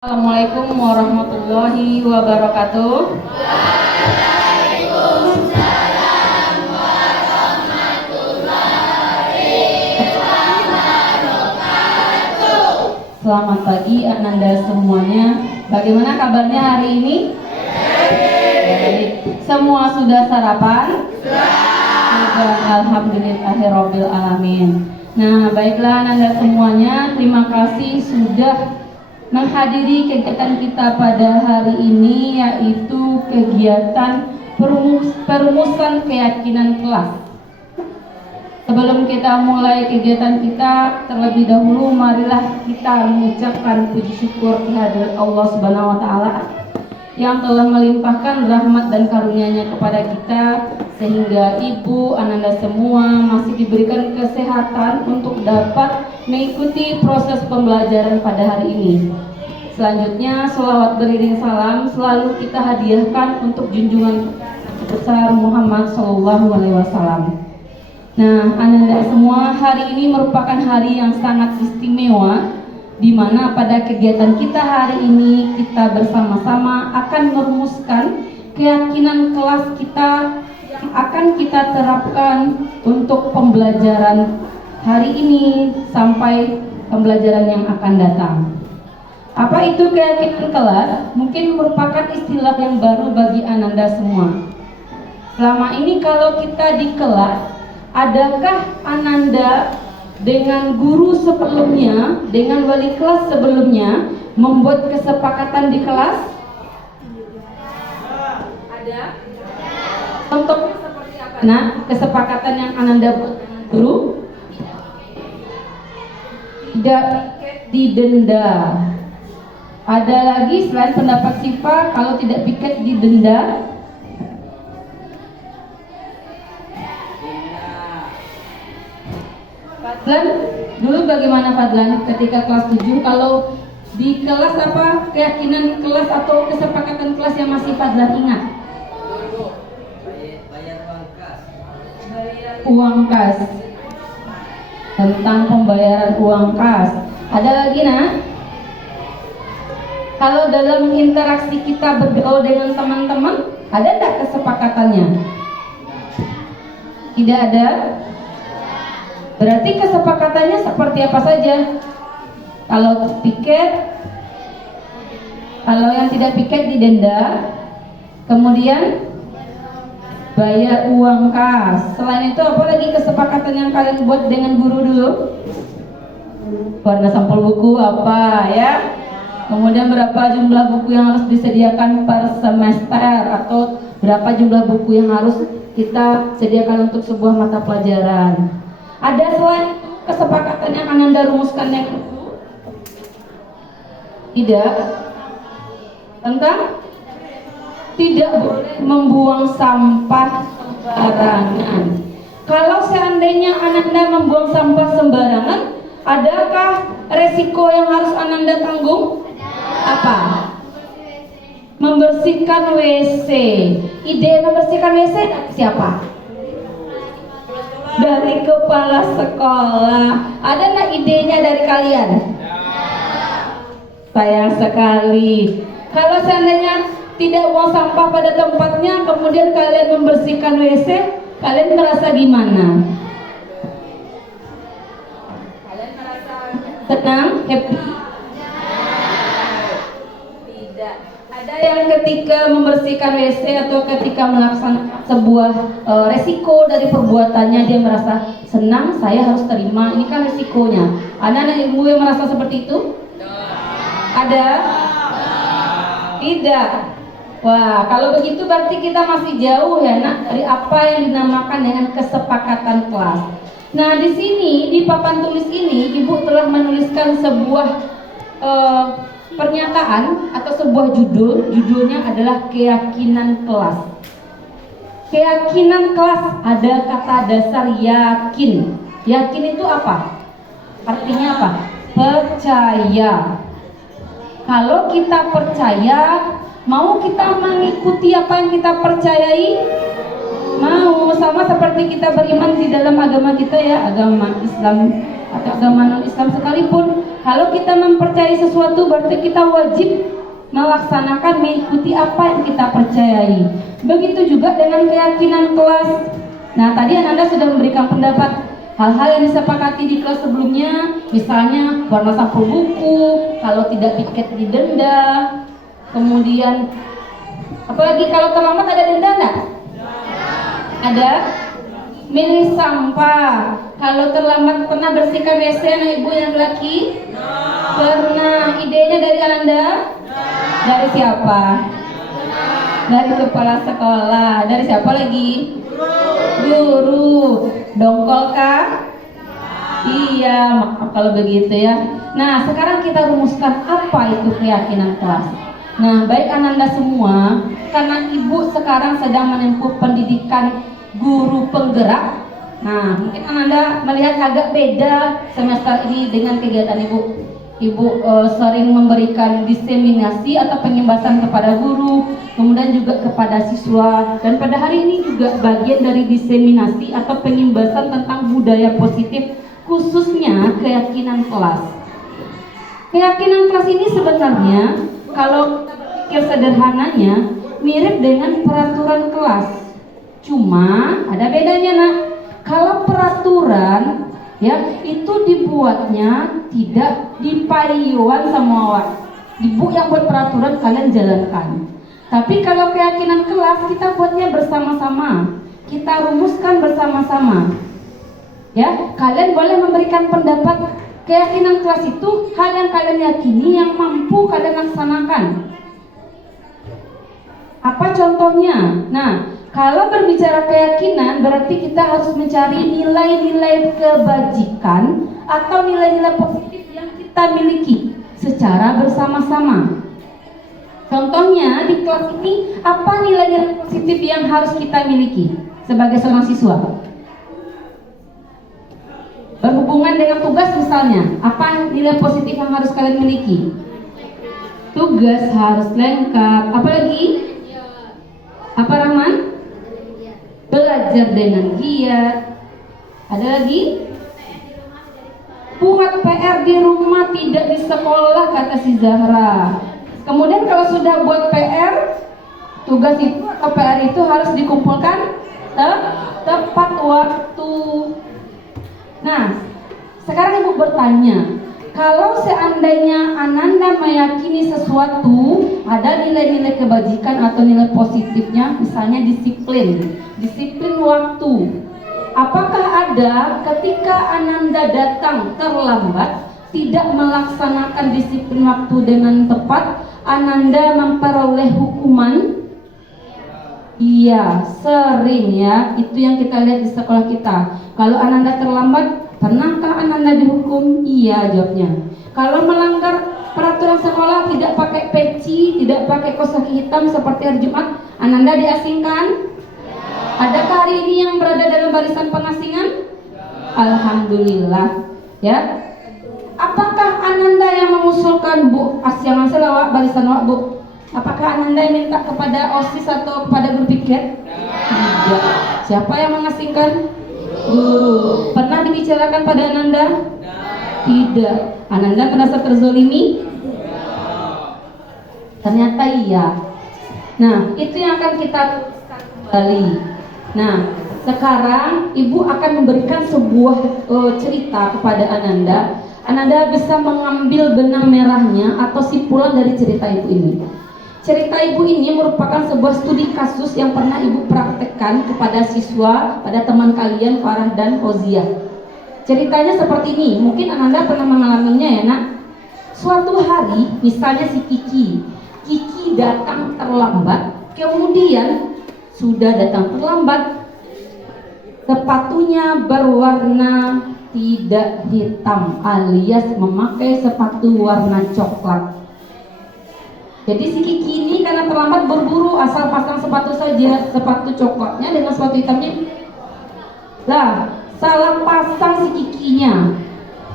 Assalamualaikum warahmatullahi wabarakatuh. Waalaikumsalam warahmatullahi wabarakatuh. Selamat pagi Ananda semuanya. Bagaimana kabarnya hari ini? Baik. Semua sudah sarapan? Sudah. Alhamdulillahirabbil alamin. Nah, baiklah Ananda semuanya, terima kasih sudah menghadiri kegiatan kita pada hari ini, yaitu kegiatan perumusan keyakinan kelas. Sebelum kita mulai kegiatan kita, terlebih dahulu marilah kita mengucapkan puji syukur kehadirat Allah Subhanahu wa taala yang telah melimpahkan rahmat dan karunia-Nya kepada kita, sehingga ibu, ananda semua masih diberikan kesehatan untuk dapat mengikuti proses pembelajaran pada hari ini. Selanjutnya, sholawat beriring salam selalu kita hadiahkan untuk junjungan besar Muhammad SAW. Nah, ananda semua, hari ini merupakan hari yang sangat istimewa, di mana pada kegiatan kita hari ini kita bersama-sama akan merumuskan keyakinan kelas kita yang akan kita terapkan untuk pembelajaran hari ini sampai pembelajaran yang akan datang. Apa itu keyakinan kelas? Mungkin merupakan istilah yang baru bagi ananda semua. Selama ini kalau kita di kelas, adakah ananda dengan guru sebelumnya, dengan wali kelas sebelumnya membuat kesepakatan di kelas? Ada? Contohnya seperti apa? Nah, kesepakatan yang ananda buat dengan guru? Tidak piket didenda. Ada lagi selain pendapat Sifa, kalau tidak piket didenda? Fadlan, dulu bagaimana Fadlan ketika kelas 7? Kalau di kelas apa keyakinan kelas atau kesepakatan kelas yang masih Fadlan ingat? Bayar uang kas. Uang kas. Tentang pembayaran uang kas. Ada lagi nak? Kalau dalam interaksi kita bergaul dengan teman-teman, ada tak kesepakatannya? Tidak ada? Berarti kesepakatannya seperti apa saja? Kalau piket, kalau yang tidak piket didenda, kemudian bayar uang kas. Selain itu apa lagi kesepakatan yang kalian buat dengan guru dulu? Warna sampul buku apa ya? Kemudian berapa jumlah buku yang harus disediakan per semester, atau berapa jumlah buku yang harus kita sediakan untuk sebuah mata pelajaran. Ada selain kesepakatan yang ananda rumuskan yang itu? Tidak. Tentang tidak boleh membuang sampah sembarangan. Kalau seandainya ananda membuang sampah sembarangan, adakah resiko yang harus ananda tanggung? Apa? Membersihkan WC. Ide membersihkan WC siapa? Dari kepala sekolah. Ada nggak idenya dari kalian? Sayang sekali. Kalau seandainya tidak buang sampah pada tempatnya, kemudian kalian membersihkan WC, kalian merasa gimana? Kalian merasa senang, happy? Tidak. Ada yang ketika membersihkan WC atau ketika melaksanakan sebuah resiko dari perbuatannya, dia merasa senang, saya harus terima, ini kan resikonya. Ada anak ibu yang merasa seperti itu? Ada? Tidak. Wah, kalau begitu berarti kita masih jauh ya nak dari apa yang dinamakan dengan kesepakatan kelas. Nah, di sini di papan tulis ini ibu telah menuliskan sebuah pernyataan atau sebuah judulnya adalah keyakinan kelas. Keyakinan kelas, ada kata dasar yakin. Yakin itu apa? Artinya apa? Percaya. Kalau kita percaya, mau kita mengikuti apa yang kita percayai? Mau. Sama seperti kita beriman di dalam agama kita ya, agama Islam atau agama non-Islam sekalipun, Kalau kita mempercayai sesuatu berarti kita wajib melaksanakan, mengikuti apa yang kita percayai. Begitu juga dengan keyakinan kelas. Nah, tadi Ananda sudah memberikan pendapat hal-hal yang disepakati di kelas sebelumnya, misalnya warna sampul buku, kalau tidak piket didenda. Kemudian apalagi kalau terlambat ada denda enggak? Ada. Milih sampah. Kalau terlambat pernah bersihkan WC anak ibu yang laki? Pernah. Idenya dari Ananda? Dari siapa? Dari kepala sekolah. Dari siapa lagi? Guru. Dongkol kah? Iya, maaf kalau begitu ya. Nah, sekarang kita rumuskan apa itu keyakinan kelas. Nah, baik Ananda semua, karena ibu sekarang sedang menempuh pendidikan guru penggerak. Nah, mungkin Ananda melihat agak beda semester ini dengan kegiatan ibu. Ibu sering memberikan diseminasi atau pengembasan kepada guru, kemudian juga kepada siswa. Dan pada hari ini juga bagian dari diseminasi atau pengembasan tentang budaya positif, khususnya keyakinan kelas. Keyakinan kelas ini sebenarnya kalau kita berpikir sederhananya mirip dengan peraturan kelas. Cuma ada bedanya nak. Kalau peraturan ya itu dibuatnya tidak di payuan sama orang. Ibu yang buat peraturan, kalian jalankan. Tapi kalau keyakinan kelas kita buatnya bersama-sama. Kita rumuskan bersama-sama. Ya, kalian boleh memberikan pendapat. Keyakinan kelas itu hal yang kalian yakini yang mampu kalian laksanakan. Apa contohnya? Nah, kalau berbicara keyakinan berarti kita harus mencari nilai-nilai kebajikan atau nilai-nilai positif yang kita miliki secara bersama-sama. Contohnya di kelas ini apa nilai-nilai positif yang harus kita miliki sebagai seorang siswa? Berhubungan dengan tugas misalnya, apa nilai positif yang harus kalian miliki? Tugas harus lengkap. Apa lagi? Apa Rahman? Belajar dengan giat. Ada lagi? Buat PR di rumah, tidak di sekolah, kata si Zahra. Kemudian kalau sudah buat PR, tugas itu atau PR itu harus dikumpulkan tepat waktu. Nah, sekarang ibu bertanya, kalau seandainya Ananda meyakini sesuatu ada nilai-nilai kebajikan atau nilai positifnya, misalnya disiplin waktu. Apakah ada ketika Ananda datang terlambat, tidak melaksanakan disiplin waktu dengan tepat, Ananda memperoleh hukuman? Iya, sering ya. Itu yang kita lihat di sekolah kita. Kalau Ananda terlambat, pernahkah Ananda dihukum? Iya jawabnya. Kalau melanggar peraturan sekolah, tidak pakai peci, tidak pakai kaos kaki hitam seperti hari Jumat, Ananda diasingkan? Adakah hari ini yang berada dalam barisan pengasingan? Alhamdulillah. Ya. Apakah Ananda yang mengusulkan Bu Asyang selawat barisan wak Bu? Apakah Ananda yang minta kepada OSIS atau kepada guru piket? Tidak. Siapa yang mengasingkan? Guru. Pernah dibicarakan pada Ananda? Tidak. Ananda merasa terzolimi? Ternyata iya. Nah, itu yang akan kita kembali. Nah, sekarang ibu akan memberikan sebuah cerita kepada Ananda. Ananda bisa mengambil benang merahnya atau simpulan dari cerita ibu ini. Cerita ibu ini merupakan sebuah studi kasus yang pernah ibu praktekkan kepada siswa, pada teman kalian Farah dan Fauzia. Ceritanya seperti ini, mungkin Ananda pernah mengalaminya ya nak. Suatu hari, misalnya si Kiki datang terlambat, kemudian sudah datang terlambat, sepatunya berwarna tidak hitam alias memakai sepatu warna coklat. Jadi si Kiki ini karena terlambat berburu asal pasang sepatu saja, sepatu coklatnya dengan sepatu hitamnya. Lah, salah pasang si Kikinya.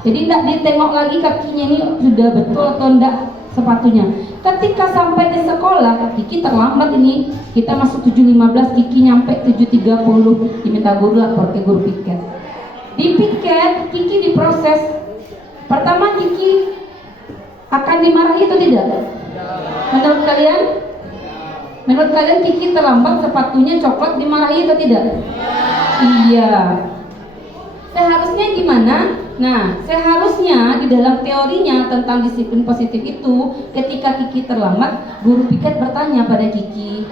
Jadi tidak ditengok lagi kakinya ini sudah betul atau enggak sepatunya. Ketika sampai di sekolah, Kiki terlambat ini. Kita masuk 7.15, Kiki nyampe 7.30. Diminta guru lapor ke guru piket. Di piket, Kiki diproses. Pertama Kiki Akan dimarahi atau tidak? Menurut kalian? Menurut kalian Kiki terlambat sepatunya coklat dimarahi atau tidak? Iya. Seharusnya gimana? Nah, seharusnya di dalam teorinya tentang disiplin positif itu, ketika Kiki terlambat, guru piket bertanya pada Kiki,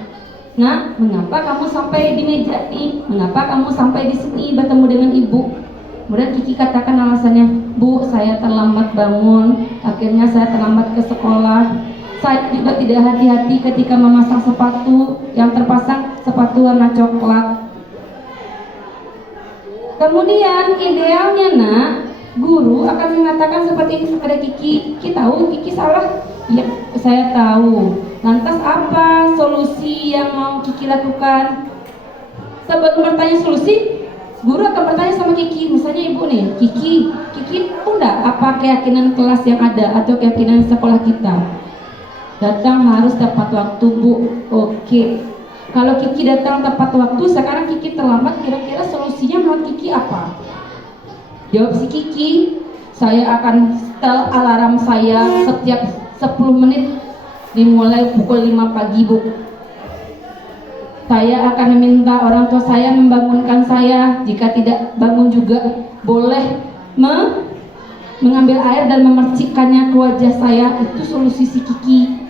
"Nah, mengapa kamu sampai di meja ini? Mengapa kamu sampai di sini bertemu dengan ibu?" Kemudian Kiki katakan alasannya, "Bu, saya terlambat bangun, akhirnya saya terlambat ke sekolah. Saya juga tidak hati-hati ketika memasang sepatu, yang terpasang sepatu warna coklat." Kemudian idealnya nak, guru akan mengatakan seperti ini kepada Kiki, "Kiki tahu Kiki salah?" "Ya, saya tahu." "Lantas apa solusi yang mau Kiki lakukan?" Sebelum bertanya solusi, guru akan bertanya sama Kiki, misalnya ibu nih, Kiki tahu enggak apa keyakinan kelas yang ada atau keyakinan sekolah kita? Datang harus tepat waktu, Bu. Oke. Kalau Kiki datang tepat waktu, sekarang Kiki terlambat, kira-kira solusinya menurut Kiki apa? Jawab si Kiki, "Saya akan setel alarm saya setiap 10 menit dimulai pukul 5 pagi, Bu. Saya akan meminta orang tua saya membangunkan saya. Jika tidak bangun juga, boleh mengambil air dan memercikkannya ke wajah saya." Itu solusi si Kiki.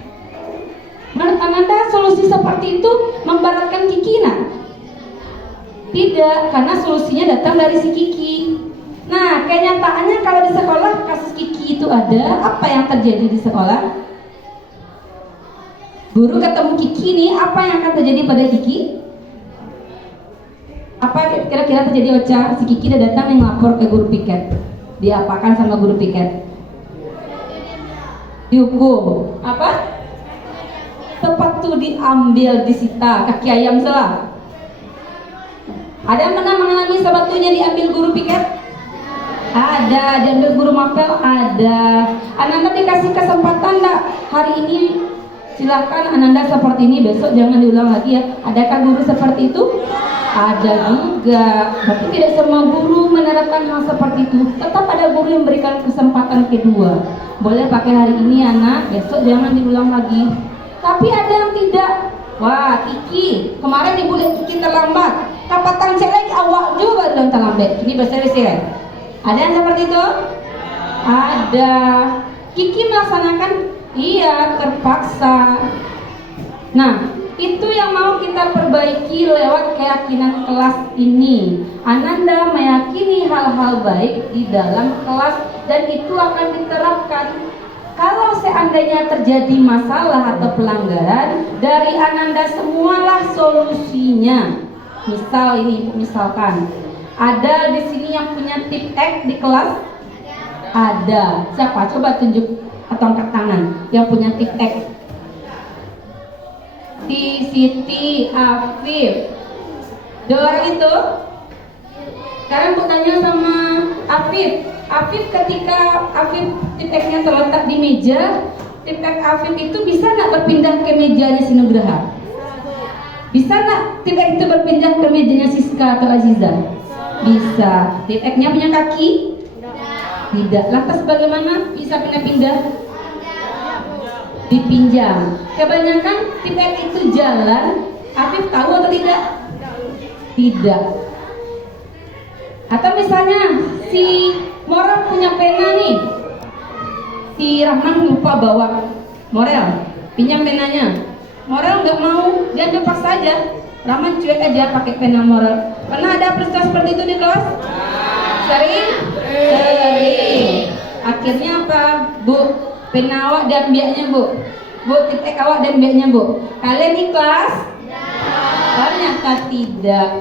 Menurut Ananda solusi seperti itu memberatkan Kiki nak? Tidak, karena solusinya datang dari si Kiki. Nah, kenyataannya kalau di sekolah kasus Kiki itu ada, apa yang terjadi di sekolah? Guru ketemu Kiki nih, apa yang akan terjadi pada Kiki? Apa kira-kira terjadi, Ocha? Si Kiki udah datang yang lapor ke guru piket. Diapakan sama guru piket? Dihukum. Apa? Sepatu diambil, disita, kaki ayam salah. Ada yang pernah mengalami sepatunya diambil guru piket? Ada. Diambil guru mapel? Ada. Ananda dikasih kesempatan enggak? Hari ini silakan Ananda seperti ini, besok jangan diulang lagi ya. Adakah guru seperti itu? Ada juga. Tapi tidak semua guru menerapkan hal seperti itu. Tetap ada guru yang memberikan kesempatan kedua. Boleh pakai hari ini anak, besok jangan diulang lagi. Tapi ada yang tidak. "Wah, Kiki, kemarin ibu lihat Kiki terlambat. Kapatan saya lagi awak juga dalam terlambat. Ini berseri-seri." Ada yang seperti itu? Ada. Kiki melaksanakan, iya, terpaksa. Nah, itu yang mau kita perbaiki lewat keyakinan kelas ini. Ananda meyakini hal-hal baik di dalam kelas dan itu akan diterapkan. Kalau seandainya terjadi masalah atau pelanggaran, dari Ananda semualah solusinya. Misal ini, misalkan ada di sini yang punya tip X di kelas? Ada. Siapa? Coba tunjuk atau angkat tangan yang punya tip X. Siti, Afif. Dua orang itu? Sekarang aku tanya sama Afif. Afif, ketika Afif tip X-nya terletak di meja, tip X Afif itu bisa nggak berpindah ke mejanya si Nugraha? Bisa nggak tip X itu berpindah ke mejanya Siska atau Aziza? Bisa. Tip X-nya punya kaki? Tidak. Lantas bagaimana bisa pindah-pindah? Dipinjam. Kebanyakan tip X itu jalan, Afif tahu atau tidak? Tidak. Atau misalnya si Morel punya pena nih, si Rahman lupa bawa. Morel, pinjam penanya. Morel nggak mau, dia paksa aja. Rahman cuek aja pakai pena Morel. Pernah ada peristiwa seperti itu di kelas? Sering? Sering. Akhirnya apa, Bu? Pena awak dan biaknya, Bu. Bu, titik awak dan biaknya, Bu. Kalian ikhlas? Ternyata tidak.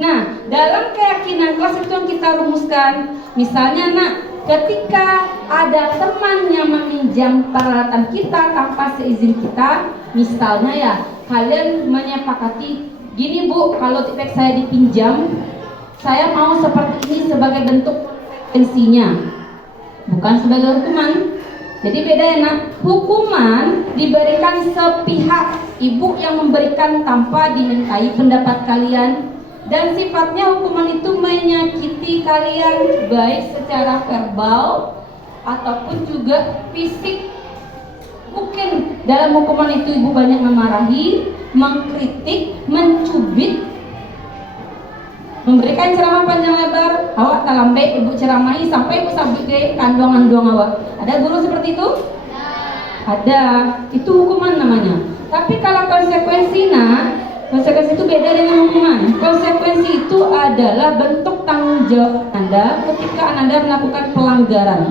Nah, dalam keyakinan kelas itu yang kita rumuskan. Misalnya, nak, ketika ada teman yang meminjam peralatan kita tanpa seizin kita, misalnya ya, kalian menyepakati, "Gini Bu, kalau tipek saya dipinjam, saya mau seperti ini sebagai bentuk tensinya, bukan sebagai hukuman." Jadi beda ya nak, hukuman diberikan sepihak, ibu yang memberikan tanpa dimintai pendapat kalian. Dan sifatnya hukuman itu menyakiti kalian baik secara verbal ataupun juga fisik. Mungkin dalam hukuman itu ibu banyak memarahi, mengkritik, mencubit, memberikan ceramah panjang lebar. Awak tak lambe ibu ceramahi sampai ibu sabit ke kandung-kandung awak. Ada guru seperti itu? Ada. Itu hukuman namanya. Tapi kalau konsekuensi konsekuensi itu beda dengan hukuman. Konsekuensi itu adalah bentuk tanggung jawab Anda ketika Anda melakukan pelanggaran.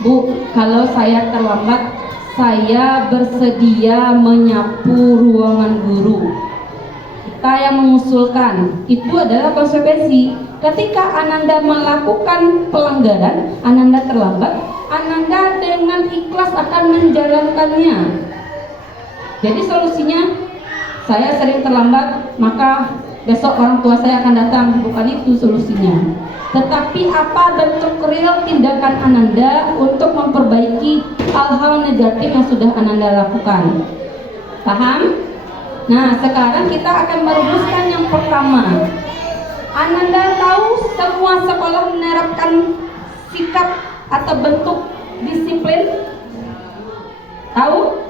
Bu, kalau saya terlambat, saya bersedia menyapu ruangan guru. Kita yang mengusulkan, itu adalah konsekuensi. Ketika Ananda melakukan pelanggaran, Ananda terlambat, Ananda dengan ikhlas akan menjalankannya. Jadi solusinya, saya sering terlambat, maka besok orang tua saya akan datang. Bukan itu solusinya. Tetapi apa bentuk real tindakan Ananda untuk memperbaiki hal-hal negatif yang sudah Ananda lakukan? Paham? Nah, sekarang kita akan merumuskan yang pertama. Ananda tahu semua sekolah menerapkan sikap atau bentuk disiplin? Tahu?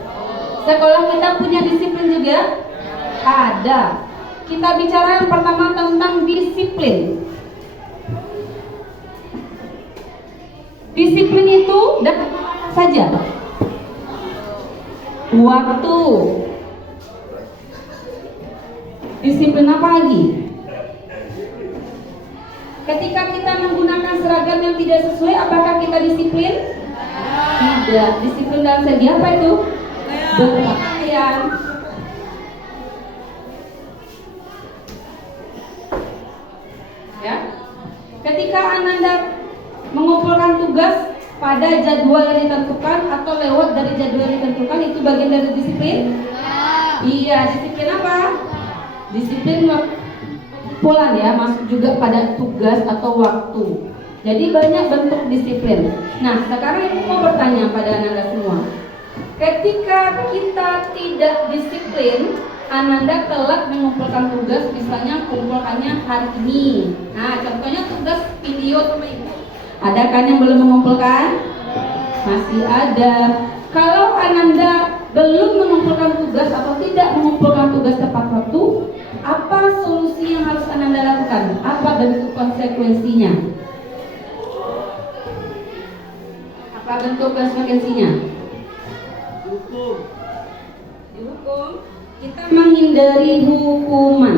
Sekolah kita punya disiplin juga? Ada. Kita bicara yang pertama tentang disiplin. Disiplin itu dapat apa saja? Waktu. Disiplin apa lagi? Ketika kita menggunakan seragam yang tidak sesuai, apakah kita disiplin? Tidak. Disiplin dalam segi apa itu? Berpakaian. Ya. Ketika Ananda mengumpulkan tugas pada jadwal yang ditentukan atau lewat dari jadwal yang ditentukan, itu bagian dari disiplin? Iya. Disiplin apa? Disiplin pengumpulan ya, masuk juga pada tugas atau waktu. Jadi banyak bentuk disiplin. Nah, sekarang ibu mau bertanya pada Ananda semua. Ketika kita tidak disiplin, Ananda telat mengumpulkan tugas, misalnya kumpulkannya hari ini. Nah, contohnya tugas video sama ibu. Ada kan yang belum mengumpulkan? Masih ada. Kalau Ananda belum mengumpulkan tugas atau tidak mengumpulkan tugas tepat waktu, apa solusi yang harus Ananda lakukan? Apa bentuk konsekuensinya? Apa bentuk konsekuensinya? Dihukum. Kita menghindari hukuman.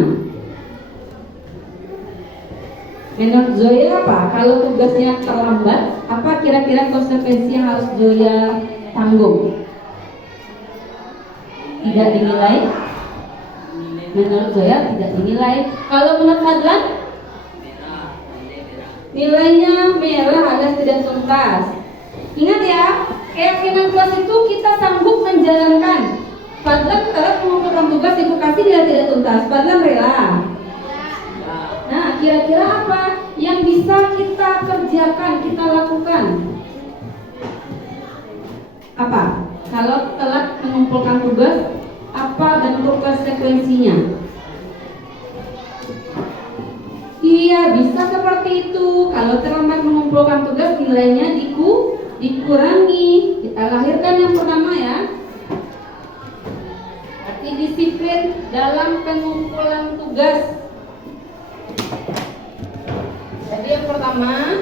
Menurut Zoya apa? Kalau tugasnya terlambat, apa kira-kira konsekuensi yang harus Zoya tanggung? Tidak dinilai? Menurut Zoya tidak dinilai. Kalau menurut Fadlan? Nilainya merah alias tidak tuntas. Ingat ya, keyakinan kelas itu kita sanggup menjalankan. Fadlan telah mengumpulkan tugas, ibu kasih dia tidak tuntas. Fadlan rela. Nah, kira-kira apa yang bisa kita kerjakan, kita lakukan? Apa? Kalau telat mengumpulkan tugas, apa bentuk konsekuensinya? Iya, bisa seperti itu. Kalau terlambat mengumpulkan tugas, nilainya dikurangi. Kita lahirkan yang pertama ya. Arti disiplin dalam pengumpulan tugas. Jadi yang pertama,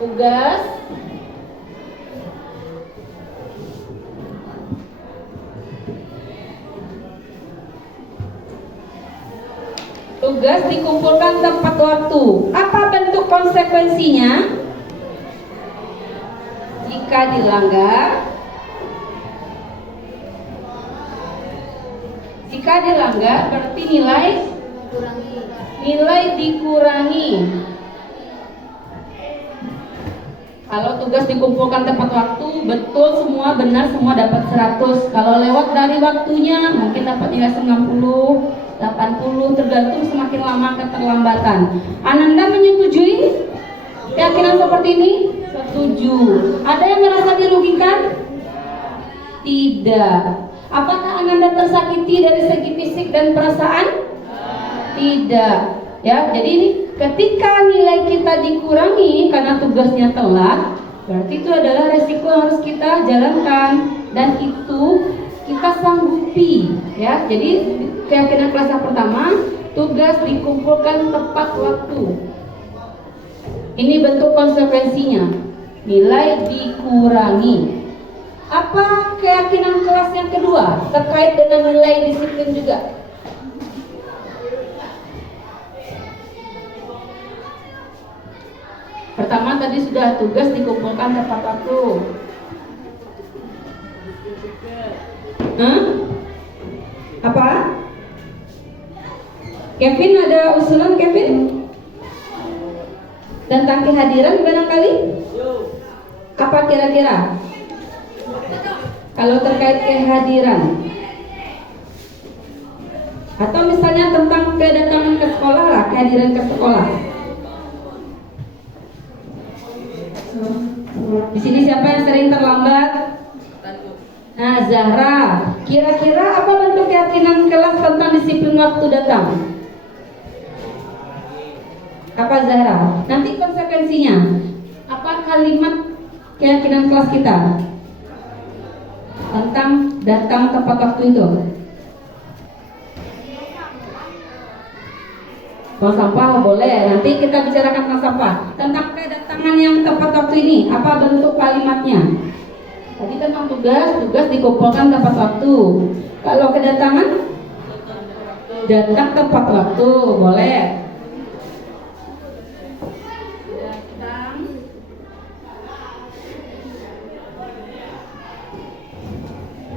tugas dikumpulkan tepat waktu. Apa bentuk konsekuensinya? Jika dilanggar berarti nilai dikurangi. Kalau tugas dikumpulkan tepat waktu, betul semua benar, semua dapat 100. Kalau lewat dari waktunya mungkin dapat nilai 90, 80, tergantung semakin lama keterlambatan. Ananda menyetujui keyakinan seperti ini? Setuju. Ada yang merasa dirugikan? Tidak. Apakah Ananda tersakiti dari segi fisik dan perasaan? Tidak. Ya, jadi ini ketika nilai kita dikurangi karena tugasnya telat, berarti itu adalah resiko yang harus kita jalankan dan itu kita sanggupi ya. Jadi keyakinan kelas yang pertama, tugas dikumpulkan tepat waktu. Ini bentuk konsekuensinya, nilai dikurangi. Apa keyakinan kelas yang kedua terkait dengan nilai disiplin juga? Pertama tadi sudah tugas dikumpulkan tepat waktu. Apa? Kevin, ada usulan Kevin? Tentang kehadiran barangkali? Apa kira-kira? Kalau terkait kehadiran, atau misalnya tentang kedatangan ke sekolah lah, kehadiran ke sekolah. Di sini siapa yang sering terlambat? Nah, Zahra. Kira-kira apa bentuk keyakinan kelas tentang disiplin waktu datang? Apa Zahra? Nanti konsekuensinya. Apa kalimat keyakinan kelas kita tentang datang tepat waktu itu? Tong sampah boleh, nanti kita bicarakan tentang sampah. Tentang kedatangan yang tepat waktu ini, apa bentuk kalimatnya? Tadi tentang tugas dikumpulkan tepat waktu. Kalau kedatangan, datang tepat waktu, boleh.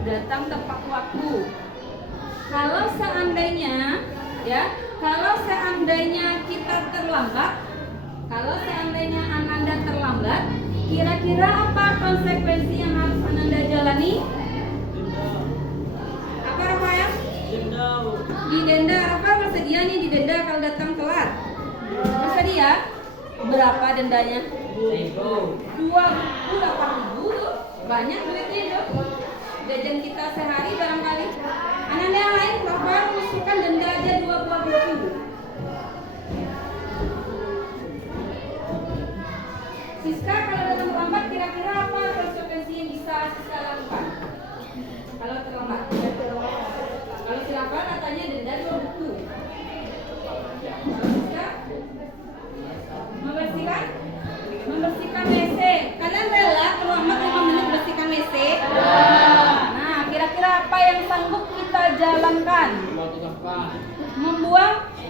Datang tepat waktu. Kalau seandainya kita terlambat, kalau seandainya Ananda terlambat, kira-kira apa konsekuensi yang harus Ananda jalani? Apa Rafael? Didenda. Apa bersedia nih didenda kalau datang telat? Bersedia? Berapa dendanya? 2.000, 8.000. Banyak duitnya itu. Jajan kita sehari barangkali. Ananda yang lain, Bapak usulkan denda aja 20.000. Siska kalau datang terlambat kira-kira apa konsekuensi yang bisa Siska lakukan? Kalau terlambat. Kalau silakan katanya denda 2.000. Siska membersihkan WC. Kalian rela terlambat 5 menit bersihkan WC? Nah, kira-kira apa yang sanggup kita jalankan?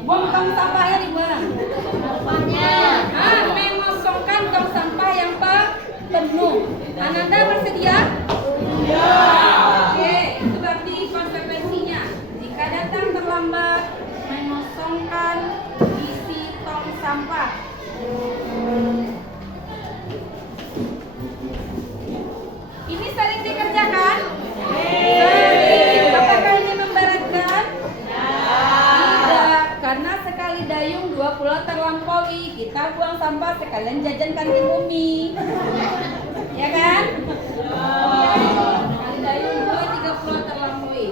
Buang tong sampahnya di barang. Mengosongkan tong sampah yang penuh. Ananda bersedia? Ya. Oke, itu berarti konsekuensinya. Jika datang terlambat, mengosongkan isi tong sampah. Ini sering dikerjakan? Sering. Apakah ini memberatkan? Tidak, karena sekali dayung 2 pulau terlampaui. Kita buang sampah sekalian jajan kantin Umi. Ya kan? Sekali dayung 2-3 pulau terlampaui.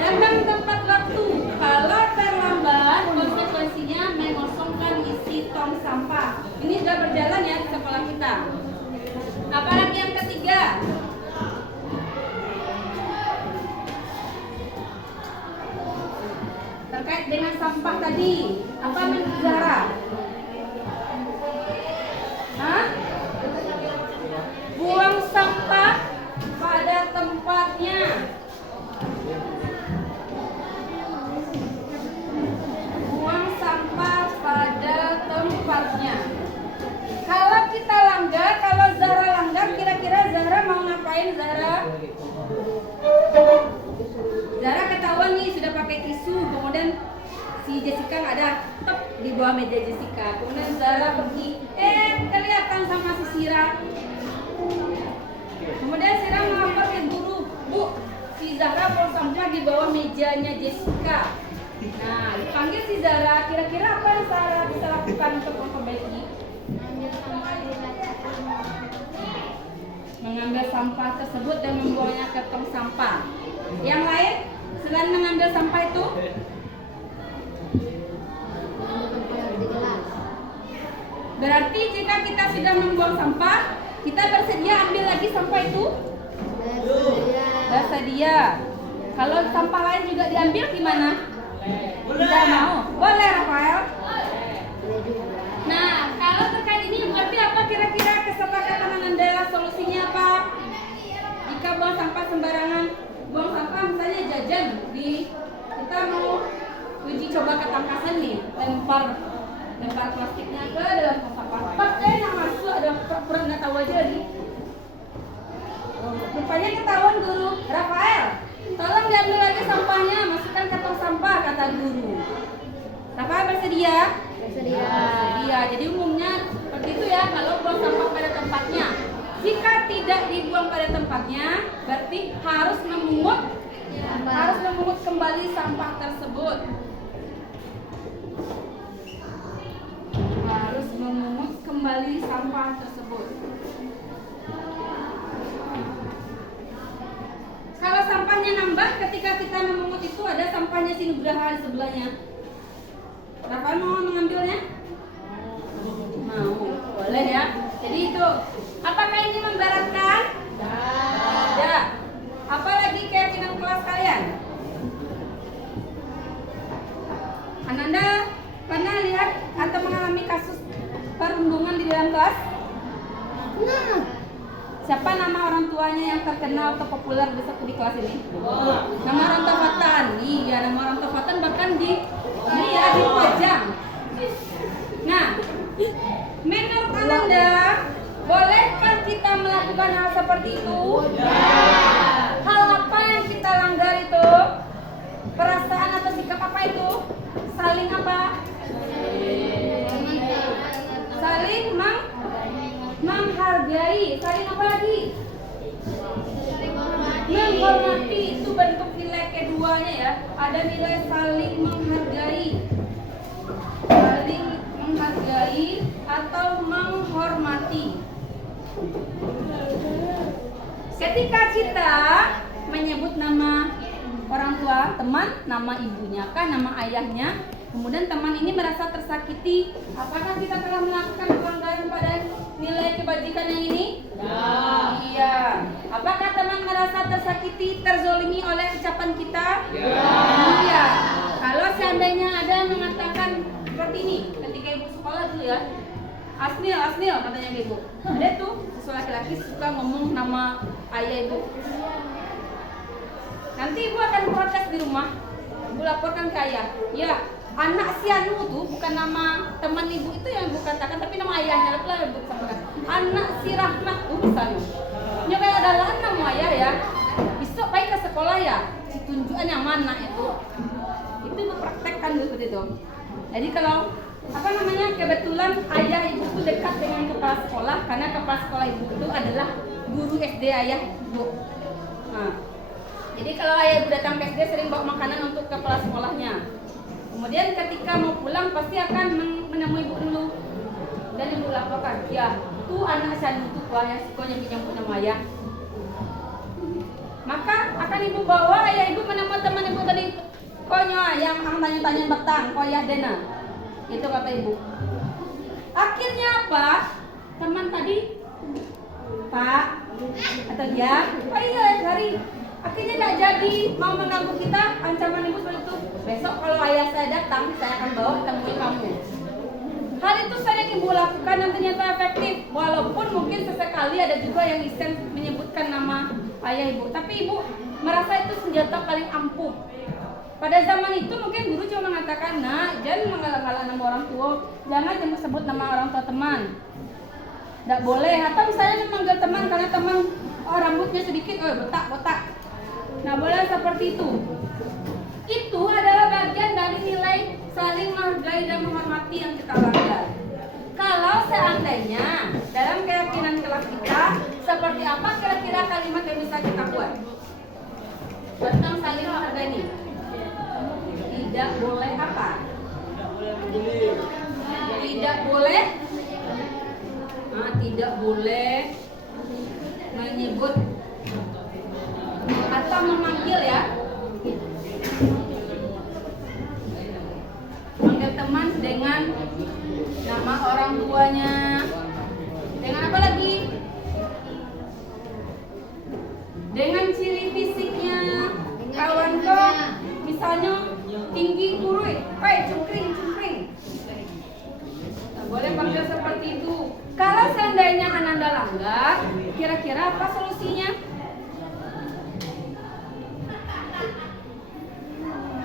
Datang tepat waktu. Kalau terlambat, konsekuensinya mengosongkan isi tong sampah. Ini sudah berjalan ya di sekolah kita. Apalagi yang ketiga? Terkait dengan sampah tadi, apa menurut Zahra? Buang sampah pada tempatnya. Buang sampah pada tempatnya. Kalau kita langgar, kalau Zahra langgar, kira-kira Zahra mau ngapain Zahra? Zahra ketahuan nih sudah pakai tisu, kemudian si Jessica nggak ada, tep di bawah meja Jessica. Kemudian Zahra pergi, kelihatan sama si Sira. Kemudian Sira melapor ke guru, Bu, si Zahra buang sampah di bawah mejanya Jessica. Nah, dipanggil si Zahra, kira-kira apa yang Zahra bisa lakukan untuk memperbaiki? Mengambil sampah tersebut dan membuangnya ke tong sampah. Yang lain selain mengambil sampah itu? Berarti jika kita sudah membuang sampah, kita bersedia ambil lagi sampah itu? Bersedia. Kalau sampah lain juga diambil gimana? Tidak mau. Boleh, Rafael? Nah, kalau terkait ini berarti apa kira-kira kesepakatan Anda? Solusinya apa? Jika buang sampah sembarangan, buang sampah misalnya jajan kita mau uji coba ketangkasan nih, lempar plastiknya ke dalam sampah. Yang masuk ada pura-pura nggak tahu aja lagi. Rupanya ketahuan guru. Rafael, tolong diambil lagi sampahnya, masukkan ke tong sampah, kata guru. Rafael bersedia? Bersedia. Jadi umumnya seperti itu ya, kalau buang sampah pada tempatnya. Jika tidak dibuang pada tempatnya, berarti harus memungut kembali sampah tersebut. Harus memungut kembali sampah tersebut. Kalau sampahnya nambah ketika kita memungut itu, ada sampahnya Sinugraha di sebelahnya. Rafael mau mengambilnya? Mau. Boleh ya. Jadi itu, apakah ini memberatkan? Tidak. Apalagi keyakinan kelas kalian? Ananda pernah lihat atau mengalami kasus perundungan di dalam kelas? Nah, siapa nama orang tuanya yang terkenal atau populer di kelas ini? Nama orang tua Fatan. Iya, nama orang tua Fatan bahkan dipajang. Nah, menurut Ananda, bolehkah kita melakukan hal seperti itu? Hal apa yang kita langgar itu? Perasaan atau sikap apa itu? Saling apa? Saling menghargai. Saling apa lagi? Menghormati. Itu bentuk nilai keduanya ya. Ada nilai saling menghargai. Saling menghargai atau menghormati. Ketika kita menyebut nama orang tua teman, nama ibunya kah, nama ayahnya, kemudian teman ini merasa tersakiti, apakah kita telah melakukan pelanggaran pada nilai kebajikan yang ini? Iya. Apakah teman merasa tersakiti, terzolimi oleh ucapan kita? Iya. Kalau seandainya ada yang mengatakan seperti ini, ketika ibu sekolah dulu ya, Asnil katanya ibu. Ada tuh siswa laki-laki suka ngomong nama ayah ibu. Nanti ibu akan protes di rumah. Ibu laporkan ke ayah. Ya, anak si Anu tuh bukan nama teman ibu itu yang ibu katakan, tapi nama ayahnya lah ibu sampaikan. Anak si Rahmat tuh misalnya. Nyoba adalah nama ayah ya. Besok baik ke sekolah ya. Tunjukan yang mana itu. Itu ibu praktekkan dulu seperti itu. Jadi kalau kebetulan ayah ibu itu dekat dengan kepala sekolah, karena kepala sekolah ibu itu adalah guru SD ayah ibu. Nah, jadi kalau ayah ibu datang ke SD sering bawa makanan untuk kepala sekolahnya. Kemudian ketika mau pulang pasti akan menemui ibu dulu dan ibu laporkan, ya itu anak saya itu kuahnya sekolah yang menyambut nama ayah. Maka akan ibu bawa ayah ibu menemui teman ibu tadi, konya yang tanya-tanya betang, koyah dena. Itu kata ibu. Akhirnya apa? Teman tadi, Pak, kata dia, oh iya hari akhirnya tidak jadi mau mengganggu kita. Ancaman ibu seperti itu. Besok kalau ayah saya datang, saya akan bawa temui kamu. Hal itu sering ibu lakukan dan ternyata efektif. Walaupun mungkin sesekali ada juga yang iseng menyebutkan nama ayah ibu, tapi ibu merasa itu senjata paling ampuh. Pada zaman itu mungkin guru cuma mengatakan, nah jangan mengalah-alah nama orang tua, jangan sebut nama orang tua teman, tidak boleh. Atau misalnya memanggil teman karena teman rambutnya sedikit, botak, nah boleh seperti itu. Itu adalah bagian dari nilai saling menghargai dan menghormati yang kita langgar. Kalau seandainya dalam keyakinan kelas kita, seperti apa kira-kira kalimat yang bisa kita buat tentang saling menghargai ini? Tidak boleh apa? Tidak boleh menyebut atau memanggil ya. Manggil teman dengan Nama orang tuanya. Dengan apa lagi? Dengan ciri fisiknya. Kawan kok misalnya tinggi kurus, cungkring. Nah, boleh panggil seperti itu. Kalau seandainya Ananda langgar, kira-kira apa solusinya?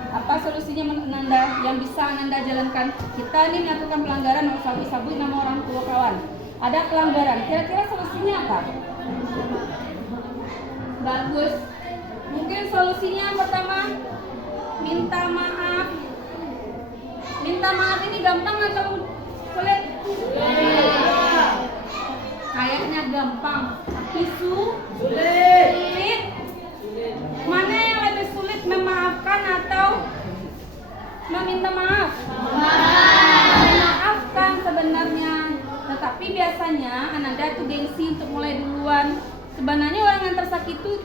Apa solusinya menurut Ananda yang bisa Ananda jalankan? Kita ini melakukan pelanggaran, sabu-sabu nama orang tua kawan. Ada pelanggaran, kira-kira solusinya apa? Bagus. Mungkin solusinya yang pertama, minta maaf. Minta maaf ini gampang atau sulit? Kayaknya gampang, tapi sulit. Mana yang lebih sulit, memaafkan atau meminta maaf? Memaafkan sebenarnya. Tetapi biasanya Ananda itu gengsi untuk mulai duluan. Sebenarnya orang yang tersakiti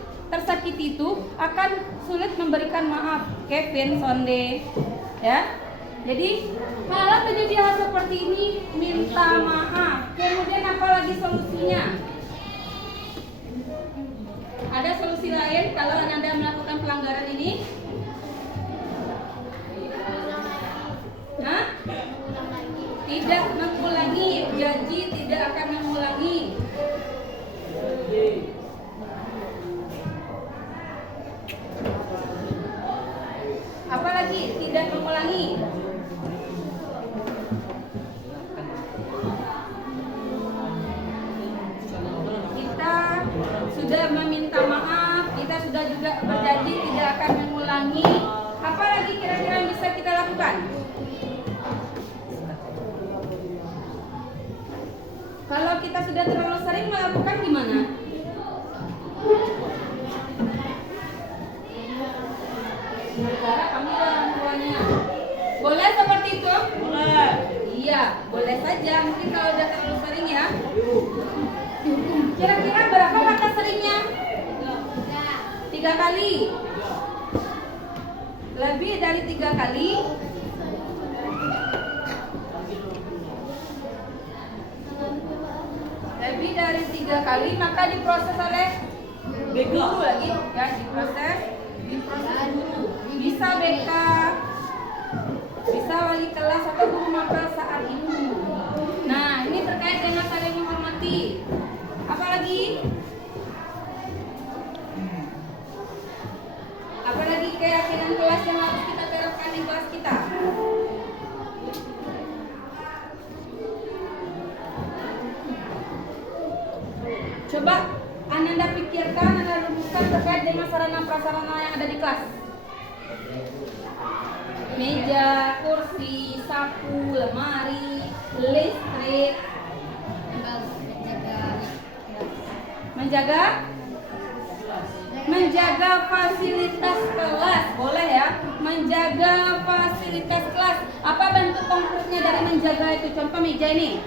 itu akan sulit memberikan maaf. Kevin, Sonde, ya. Jadi kalau terjadi hal seperti ini, minta maaf. Kemudian apa lagi solusinya? Ada solusi lain kalau Ananda melakukan pelanggaran ini? Hah? Tidak mengulangi, janji tidak akan mengulangi. Apalagi tidak mengulangi. Kita sudah meminta maaf, kita sudah juga berjanji tidak akan mengulangi. Apalagi kira-kira yang bisa kita lakukan? Kalau kita sudah terlalu sering melakukan gimana? Negara panggil orang tuanya. Boleh seperti itu? Boleh. Iya, boleh saja. Mungkin kalau udah terlalu sering ya. Kira-kira berapa kata seringnya? 3 kali. Lebih dari 3 kali. Lebih dari 3 kali maka diproses oleh guru lagi ya, diproses guru. Bisa BK, bisa wali kelas atau guru mapel saat itu. Nah, ini terkait dengan saling menghormati. Apalagi keyakinan kelas yang harus kita terapkan di kelas kita? Coba Ananda pikirkan, Ananda rumuskan terkait dengan sarana-prasarana yang ada di kelas. Meja, kursi, sapu, lemari, listrik. Menjaga fasilitas kelas, boleh ya? Menjaga fasilitas kelas. Apa bentuk konkretnya dari menjaga itu? Contoh meja ini.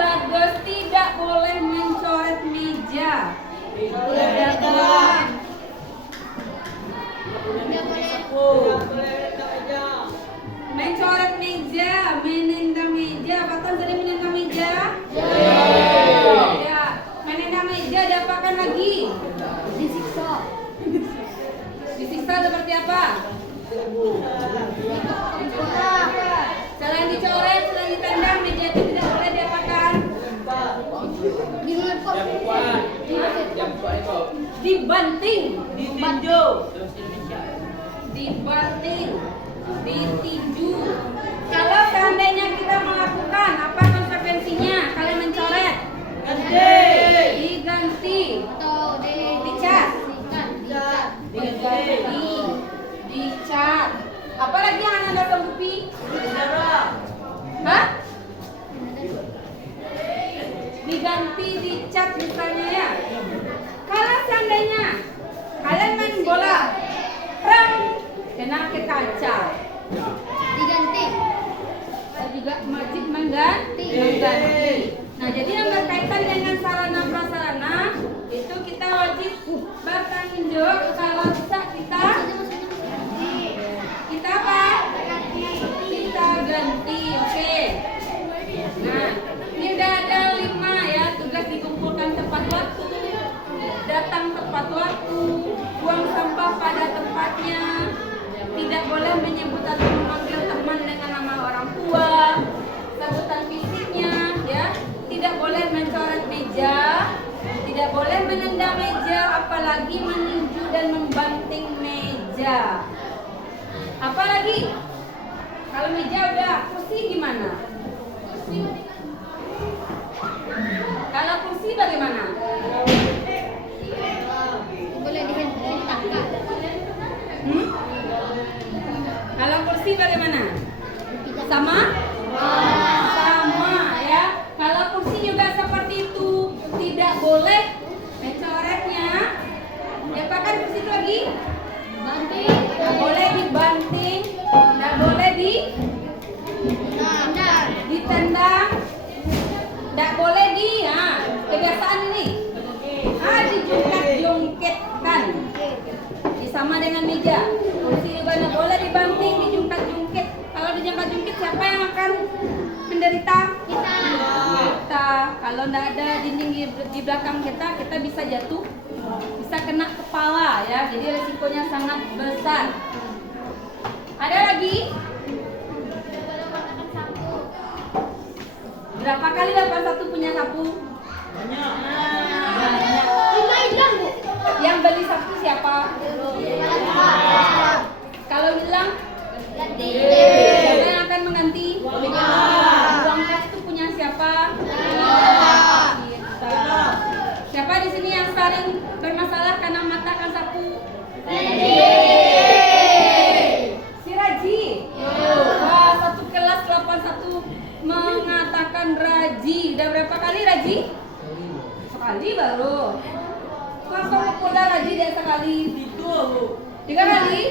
Bagus, tidak boleh mencoret meja. Tidak boleh. Mencoret meja, menendang meja. Apakah tadi menendang meja? Ya. Menendang meja diapakan lagi? Disiksa. Disiksa seperti apa? Selain dicoret, selain ditendang, meja itu tidak boleh diapakan? Dibanting, ditinju, ditinju. Kalau seandainya kita melakukan, apa konsekuensinya? Kalian mencoret, diganti, dicat, dicat. Apalagi yang Anda sanggupi? Hah? Diganti, dicat misalnya ya. Kalau seandainya kalian main bola, kena ke kaca, diganti. Saya juga wajib mengganti. Nah, jadi yang berkaitan dengan sarana prasarana itu kita wajib bertanggung jawab. Kalau bisa kita apa? Kita ganti, oke. lagi meninju dan membanting meja. Apa lagi? Kalau meja udah, kursi gimana? Kalau kursi bagaimana? Boleh dihentakkan. Kalau kursi bagaimana? Sama? Sama ya. Kalau kursi juga seperti itu, tidak boleh mencoretnya. Diapakan kursi itu lagi? Banting. Tidak boleh dibanting, tidak boleh ditendang, tidak boleh kebiasaan ini. Dijungkit-jungkitkan. Sama dengan meja. Kursi juga tidak boleh dibanting, dijungkat-jungkit. Kalau dijungkat-jungkit, siapa yang akan menderita? Kita. Kalau tidak ada dinding di belakang kita bisa jatuh, bisa kena kepala ya. Jadi resikonya sangat besar. Ada lagi? Berapa kali dapat satu punya sapu? Banyak. Yang beli sapu siapa? Kalau hilang, siapa yang akan mengganti? Uang kas itu punya siapa? Kita. Siapa di sini yang sering bermasalah karena matakan sapu? Si Raji. Wah, satu kelas 81 mengatakan Raji. Udah berapa kali Raji? Sekali baru. Masa muda Raji dia sekali? 3 kali?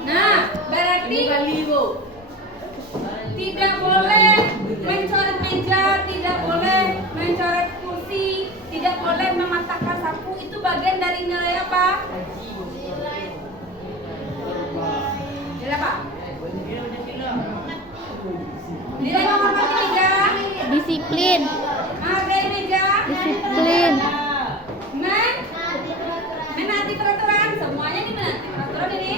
Nah, berarti tidak boleh mencoret meja, tidak boleh mencoret kursi, tidak boleh mematahkan sapu. Itu bagian dari nilai apa? Nilai apa? Nilai menghormati meja. Disiplin. Hargai meja. Disiplin. Menaati peraturan. Semuanya ini menaati peraturan ini.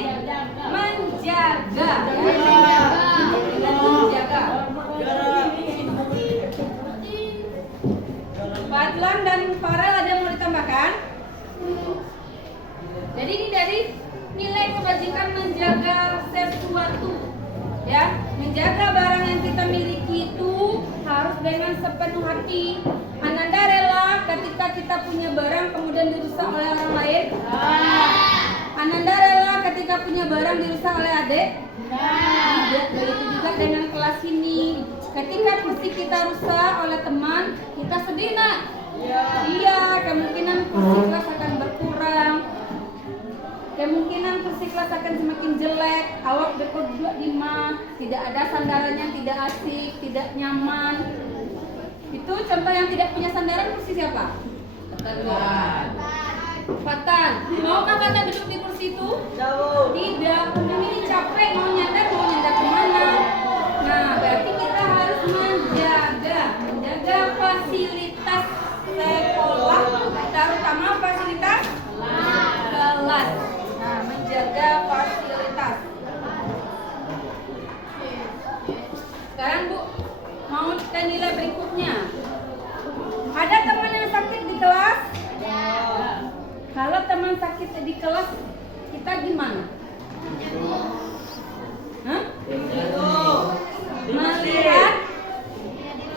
Menjaga. Menjaga. Fadlan dan Farel ada yang mau ditambahkan? Jadi ini dari nilai kebajikan menjaga sesuatu. Ya, menjaga barang yang kita miliki itu harus dengan sepenuh hati. Ananda rela ketika kita punya barang kemudian dirusak oleh orang lain? Ananda rela ketika punya barang dirusak oleh adik? Tidak. Begitu juga dengan kelas ini. Ketika kursi kita rusak oleh teman, kita sedih nak? Iya, kemungkinan kursi kelas akan berkurang. Kemungkinan kursi kelas akan semakin jelek, awak berdua tidak ada sandarannya, tidak asik, tidak nyaman. Itu contoh yang tidak punya sandaran kursi siapa? Fatan. Maukah Fatan duduk di kursi itu? Tidak. Ini capek, mau nyandar kemana? Nah, berarti kita harus menjaga fasilitas sekolah, terutama fasilitas kelas. Nah, menjaga fasilitas. Sekarang Bu, mau ke nilai berikutnya. Ada teman yang sakit di kelas? Kalau teman sakit di kelas, kita gimana? Melihat,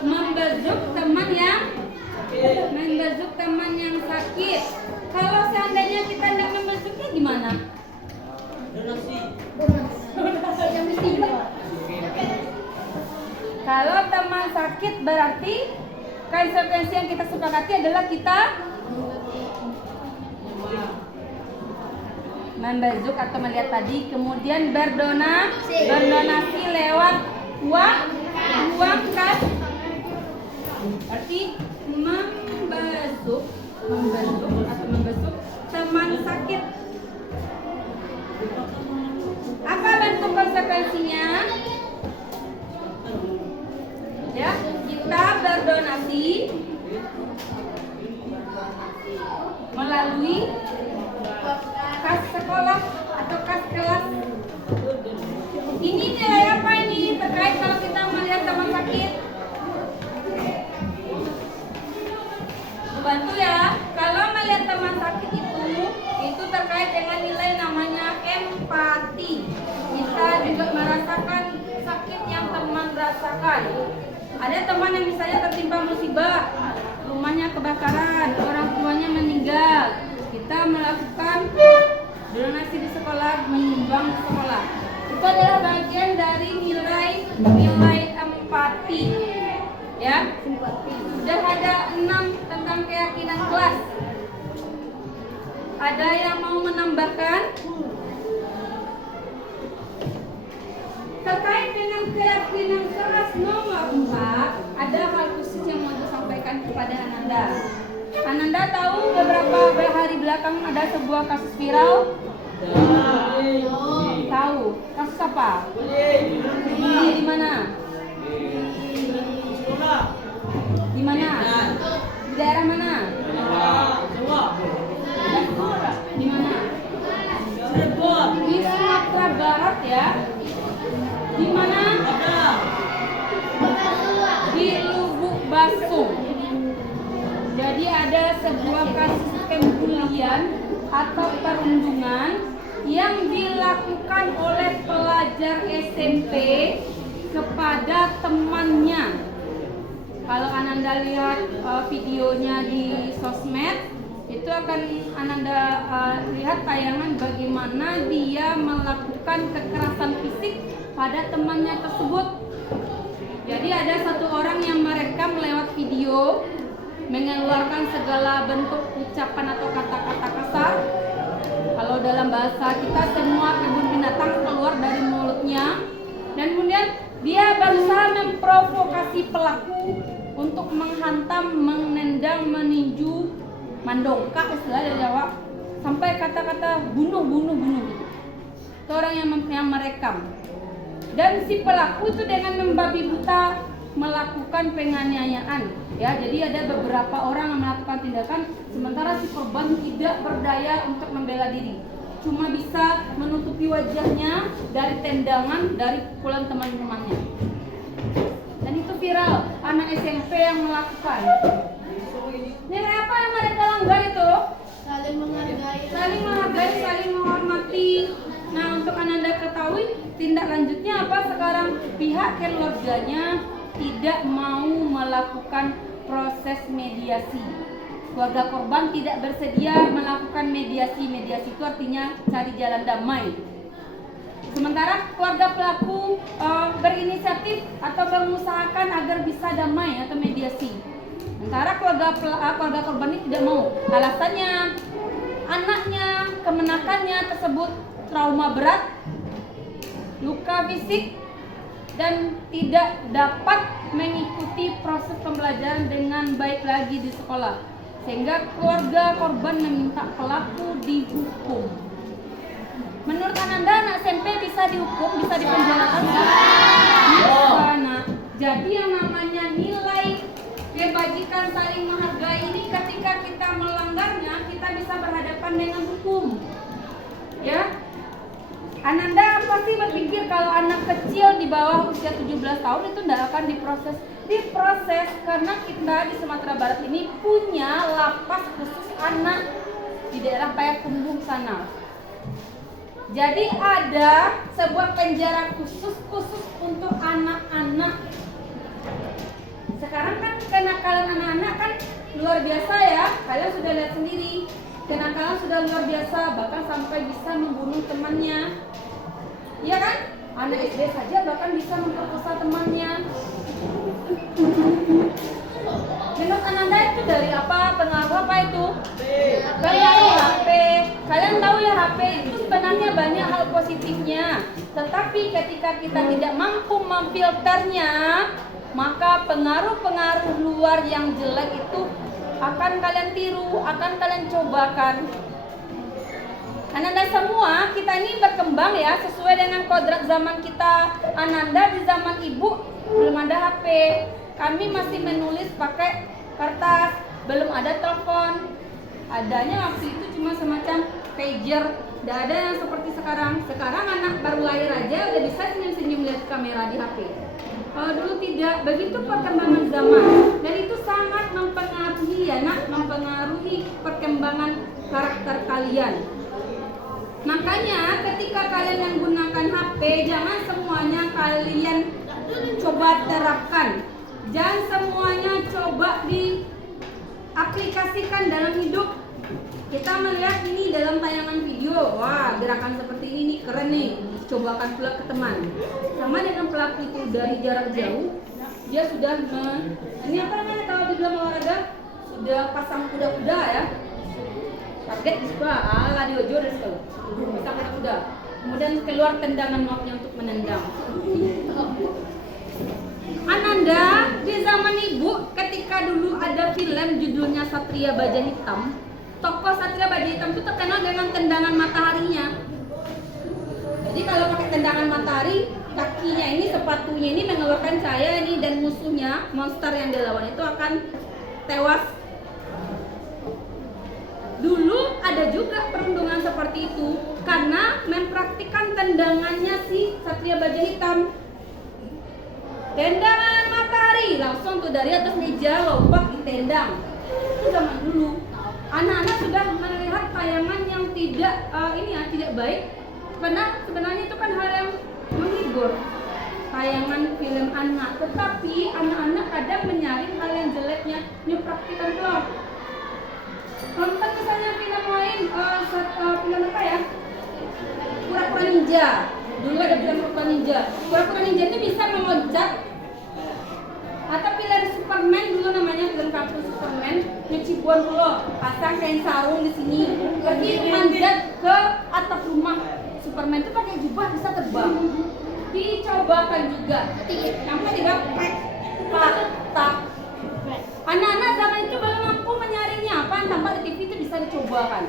membesuk teman yang sakit. Kalau seandainya kita tidak membesuknya gimana? Kalau teman sakit berarti konsekuensi yang kita sepakati adalah kita membesuk atau melihat tadi, kemudian berdonasi lewat uang kas. Berarti membesuk teman sakit. Apa bentuk konsekuensinya? Ya, kita berdonasi melalui kas sekolah atau kas kelas. Ini nilai apa ini terkait kalau kita melihat teman sakit? bantu ya. Kalau melihat teman sakit itu terkait dengan nilai namanya empati. Kita juga merasakan sakit yang teman rasakan. Ada teman yang misalnya tertimpa musibah, rumahnya kebakaran, orang tuanya meninggal. Kita melakukan donasi di sekolah, menyumbang di sekolah. Itu adalah bagian dari nilai empati. Ya, sudah ada 6 tentang keyakinan kelas. Ada yang mau menambahkan? Terkait dengan keyakinan kelas nomor 4, ada hal khusus yang mau disampaikan kepada Ananda. Ananda tahu beberapa hari belakang ada sebuah kasus viral? Tahu. Kasus apa? Di mana? Di mana? Di daerah mana? Di mana? Di Sumatera Barat ya. Di mana? Di Lubuk Basung. Jadi ada sebuah kasus pembulian atau perundungan yang dilakukan oleh pelajar SMP kepada temannya. Kalau Ananda lihat videonya di sosmed, itu akan Ananda lihat tayangan bagaimana dia melakukan kekerasan fisik pada temannya tersebut. Jadi ada satu orang yang merekam lewat video, mengeluarkan segala bentuk ucapan atau kata-kata kasar. Kalau dalam bahasa kita, semua kebun binatang keluar dari mulutnya. Dan kemudian dia berusaha memprovokasi pelaku untuk menghantam, menendang, meninju, mandongkak istilah dari Jawa, sampai kata-kata bunuh gitu. Itu orang yang merekam. Dan si pelaku itu dengan membabi buta melakukan penganiayaan. Ya, jadi ada beberapa orang yang melakukan tindakan, sementara si korban tidak berdaya untuk membela diri. Cuma bisa menutupi wajahnya dari tendangan, dari pukulan teman-temannya. Dan itu viral, anak SMP yang melakukan. Nilai apa yang mereka langgar itu? Saling menghargai. Saling menghargai, saling menghormati. Nah, untuk Ananda ketahui tindak lanjutnya apa sekarang? Pihak keluarganya tidak mau melakukan proses mediasi. Keluarga korban tidak bersedia melakukan mediasi. Mediasi itu artinya cari jalan damai. Sementara keluarga pelaku berinisiatif atau mengusahakan agar bisa damai atau mediasi. Sementara keluarga korban ini tidak mau. Alasannya anaknya, kemenakannya tersebut trauma berat, luka fisik, dan tidak dapat mengikuti proses pembelajaran dengan baik lagi di sekolah, sehingga keluarga korban meminta pelaku dihukum. Menurut Ananda, anak SMP bisa dihukum, bisa dipenjarakan? Bisa, nak. Jadi yang namanya nilai kebajikan saling menghargai ini, ketika kita melanggarnya, kita bisa berhadapan dengan hukum. Ya, Ananda pasti berpikir kalau anak kecil di bawah usia 17 tahun itu tidak akan diproses. Diproses karena kita di Sumatera Barat ini punya lapas khusus anak di daerah Payakumbuh sana. Jadi ada sebuah penjara khusus untuk anak-anak. Sekarang kan kenakalan anak-anak kan luar biasa ya. Kalian sudah lihat sendiri. Kenakalan sudah luar biasa, bahkan sampai bisa membunuh temannya. Iya kan? Anak SD saja bahkan bisa memperkosa temannya. Menurut Ananda itu dari apa? Pengaruh apa itu? Pengaruh HP. Kalian tahu ya, HP itu sebenarnya banyak hal positifnya. Tetapi ketika kita tidak mampu memfilternya, maka pengaruh-pengaruh luar yang jelek itu akan kalian tiru, akan kalian cobakan. Ananda semua, kita ini berkembang ya sesuai dengan kodrat zaman kita. Ananda di zaman ibu belum ada HP. Kami masih menulis pakai kertas, belum ada telepon. Adanya waktu itu cuma semacam pager. Tidak ada yang seperti sekarang. Sekarang anak baru lahir aja udah bisa senyum-senyum lihat kamera di HP. Kalau dulu tidak, begitu perkembangan zaman. Dan itu sangat mempengaruhi ya nak, mempengaruhi perkembangan karakter kalian. Makanya ketika kalian yang gunakan HP, jangan semuanya kalian coba terapkan. Jangan semuanya coba diaplikasikan dalam hidup. Kita melihat ini dalam tayangan video, wah gerakan seperti ini nih keren nih, cobakan pula ke teman. Sama dengan pelaku itu dari jarak jauh, dia sudah ini apa namanya kalau di dalam olahraga, sudah pasang kuda-kuda ya. Target juga, ala diojo dan segala. Pasang kuda-kuda. Kemudian keluar tendangan mautnya untuk menendang. Ananda, di zaman ibu ketika dulu ada film judulnya Satria Baja Hitam, tokoh Satria Baja Hitam itu terkenal dengan tendangan mataharinya. Jadi kalau pakai tendangan matahari, kakinya ini, sepatunya ini mengeluarkan cahaya ini, dan musuhnya, monster yang dilawan itu akan tewas. Dulu ada juga perundungan seperti itu karena mempraktikkan tendangannya si Satria Baja Hitam. Tendangan matahari langsung tuh dari atas meja lompat ditendang. Itu zaman dulu. Anak-anak sudah melihat tayangan yang tidak baik, karena sebenarnya itu kan hal yang menghibur, tayangan film anak. Tetapi anak-anak kadang menyaring hal yang jeleknya, dipraktikkan loh. Nonton misalnya film lain, film apa ya? Pura-pura Ninja. Dulu ada film Pura-pura Ninja. Pura-pura Ninja itu bisa meloncat. Atau film Superman dulu namanya, film kartun Superman, nyuci buan dulu, pasang kain sarung di sini, pergi manjat ke atap rumah. Superman itu pakai jubah bisa terbang. Dicobakan juga. Sampai digaplek, tak. Anak-anak zaman itu belum mampu menyaringnya, apa tanpa di TV itu bisa dicobakan.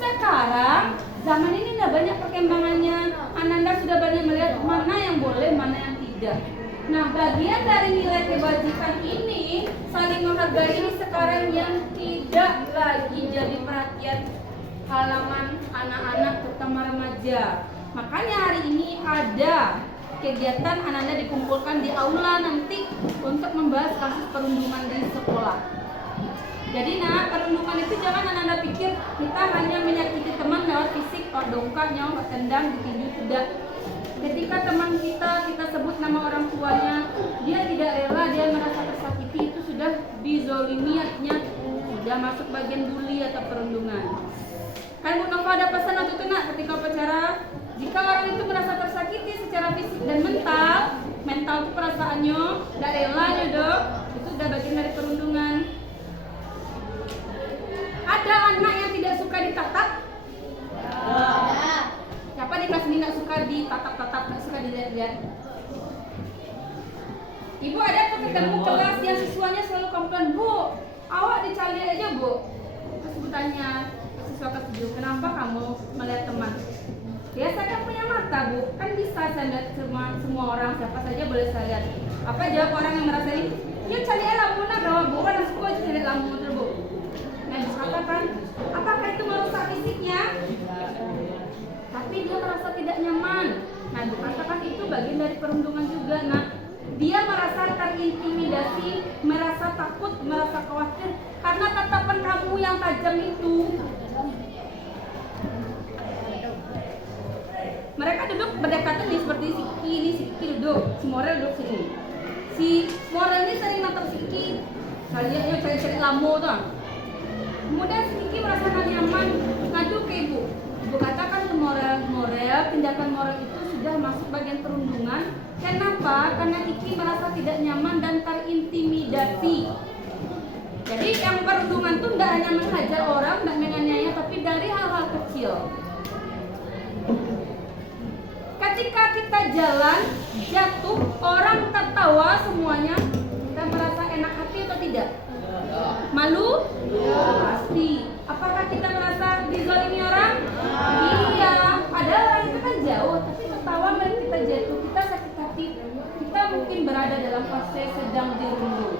Sekarang zaman ini udah banyak perkembangannya. Ananda sudah banyak melihat mana yang boleh, mana yang tidak. Nah, bagian dari nilai kebajikan ini, saling menghargai ini sekarang yang tidak lagi jadi perhatian halaman anak-anak terutama remaja. Makanya hari ini ada kegiatan Ananda dikumpulkan di aula nanti untuk membahas kasus perundungan di sekolah. Jadi nah, perundungan itu jangan Ananda pikir kita hanya menyakiti teman lewat fisik, dongkak, nyawang, tendang, ditinju, tidak. Ketika teman kita sebut nama orang tuanya, dia tidak rela, dia merasa tersakiti, itu sudah dizolimi, artinya sudah masuk bagian bully atau perundungan. Kan Bu Nova ada pesan waktu itu nak ketika upacara, jika orang itu merasa tersakiti secara fisik dan mental itu perasaannya, tidak rela ya dok, itu sudah bagian dari perundungan. Ada anak yang tidak suka ditatap? Siapa di kelas ini nggak suka ditatap-tatap, nggak suka dilihat-lihat? Ibu ada tuh ketemu kelas yang siswanya selalu komplain, Bu, awak dicari aja Bu. Terus ibu tanya siswa kelas 7, kenapa kamu melihat teman? Ya saya kan punya mata Bu, kan bisa saya lihat semua orang, siapa saja boleh saya lihat. Apa jawab orang yang merasa ini? Ya cari lamun ada Bu, kan suka aja cari lamun terus Bu. Nah ibu katakan, apakah itu merusak fisiknya? Tapi dia merasa tidak nyaman. Nah, ibu katakan itu bagian dari perundungan juga. Nah, dia merasa terintimidasi, merasa takut, merasa khawatir karena tatapan kamu yang tajam itu. Mereka duduk berdekatan nih seperti Siki duduk, si Morel duduk sini. Si Morel ini sering natap Siki, kaliannya cari-cari lamu tuh. Kemudian si Siki merasa gak nyaman, ngadu ke ibu. Ibu katakan ke Morel, tindakan Morel itu sudah masuk bagian perundungan. Kenapa? Karena Kiki merasa tidak nyaman dan terintimidasi. Jadi yang perundungan itu tidak hanya menghajar orang, tidak menganiaya, tapi dari hal-hal kecil. Ketika kita jalan, jatuh, orang tertawa semuanya, kita merasa enak hati atau tidak? Malu? Pasti. Apakah kita merasa dizalimi orang? Iya. Padahal orang itu kan jauh, tapi tertawa melihat kita jatuh, kita sakit hati, kita mungkin berada dalam fase sedang dirundung.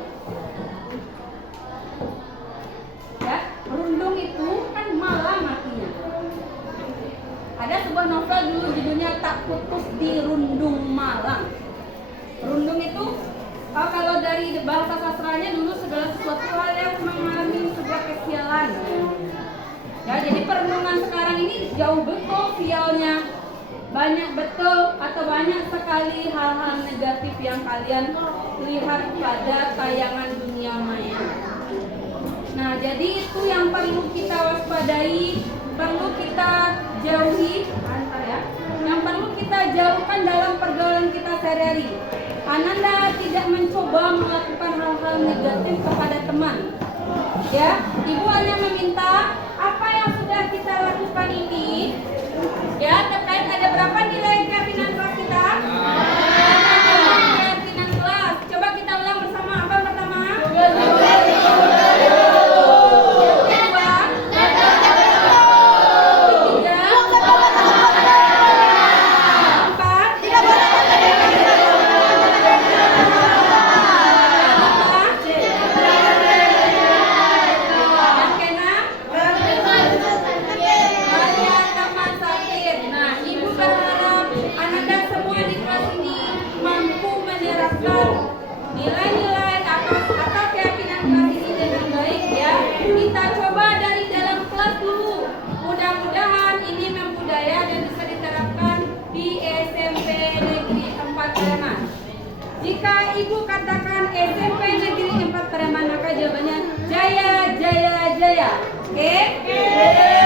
Ya, rundung itu kan malam artinya. Ada sebuah novel dulu judulnya Tak Putus di Rundung Malam. Berundung itu kalau dari bahasa sastranya dulu segala sesuatu hal yang mengalami sebuah kesialan. Ya, jadi perenungan sekarang ini jauh betul sialnya. Banyak betul atau banyak sekali hal-hal negatif yang kalian lihat pada tayangan dunia maya. Nah, jadi itu yang perlu kita waspadai, perlu kita jauhi, yang perlu kita jauhkan dalam pergaulan kita sehari-hari. Ananda tidak mencoba melakukan hal-hal negatif kepada teman. Ya, Ibu hanya meminta apa yang sudah kita lakukan ini, ya, terkait ada berapa nilai keyakinan kelas kita? Keyakinan kelas. Coba kita ulang bersama. Apa pertama? Yang kedua? Ketiga? Empat? Yang keenam? Maria teman sakit. Nah, Ibu berharap Ananda semua di kelas ini mampu menerapkan nilai-nilai atau keyakinan kelas ini dengan baik, ya. Kita coba dari dalam kelas dulu. Mudah-mudahan ini membudaya dan bisa diterapkan di SMP Negeri 4 Pareman. Jika Ibu katakan SMP Negeri 4 Pareman, maka jawabannya jaya, jaya, jaya. Oke?